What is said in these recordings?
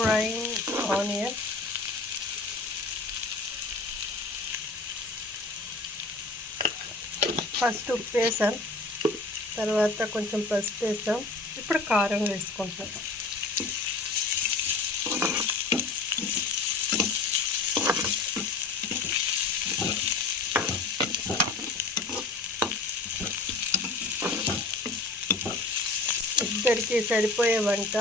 frying onion. First ఉప్పు వేసాం, తర్వాత కొంచెం పసుపు వేసాం. ఇప్పుడు కారం వేసుకుంటాం. ఇద్దరికి సరిపోయే వంట.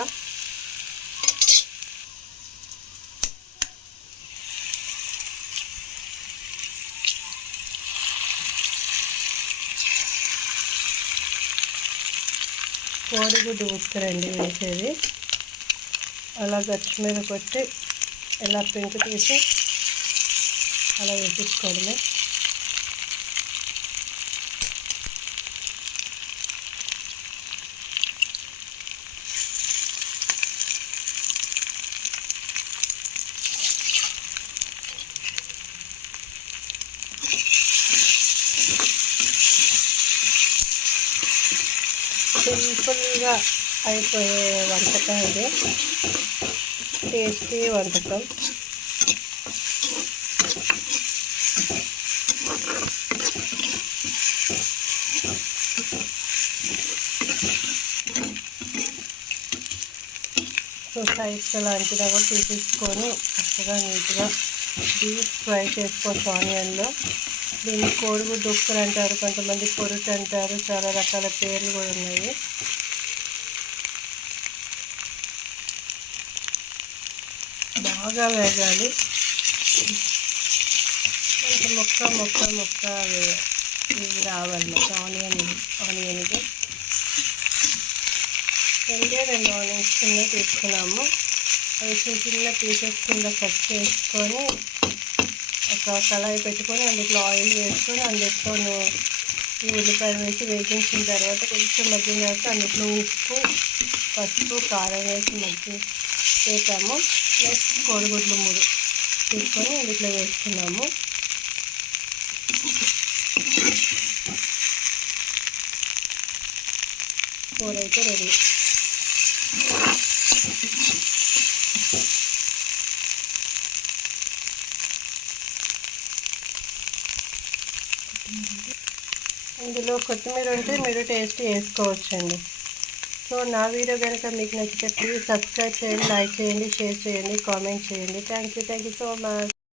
కోడిగుడ్డు ఉక్కరండి వేసేది. అలా గచ్చు మీద కొట్టి ఇలా పెంకు తీసి అలా వేసేసుకోవడమే. సింపుల్గా అయిపోయే వంటకం ఇది, టేస్టీ వంటకం. సో సైడ్స్ లాంటిదా కూడా తీసేసుకొని చక్కగా నీట్గా డీప్ ఫ్రై చేసుకోవచ్చు ఆనియన్లో. దీన్ని కోడిగుడ్డు ఉక్కరు అంటారు, కొంతమంది పొరుటు అంటారు, చాలా రకాల పేర్లు కూడా ఉన్నాయి. బాగా వేగాలి, మనకి మొక్క ఇవి రావాలన్నమాట. ఆనియన్కి రెండు ఆనియన్స్ కింద తీసుకున్నాము. అవి చిన్న పీసెస్ కింద కట్ చేసుకొని ఒక కళాయి పెట్టుకొని అందులో ఆయిల్ వేసుకొని అందులో ఈ ఉల్లిపాయలు వేసి వేగించిన తర్వాత కొంచెం మగ్గిన తర్వాత అందులో ఉప్పు, పసుపు, కారం వేసి వేసాము. నెక్స్ట్ కోడిగుడ్లు 3 తీసుకొని అందులో వేసుకున్నాము. కూర అయితే రెడీ. ఇందులో కొత్తిమీర ఉంటే మీరు టేస్ట్ వేసుకోవచ్చండి. సో నా వీడియో కనుక మీకు నచ్చితే ప్లీజ్ సబ్స్క్రైబ్ చేయండి, లైక్ చేయండి, షేర్ చేయండి, కామెంట్ చేయండి. Thank you so much.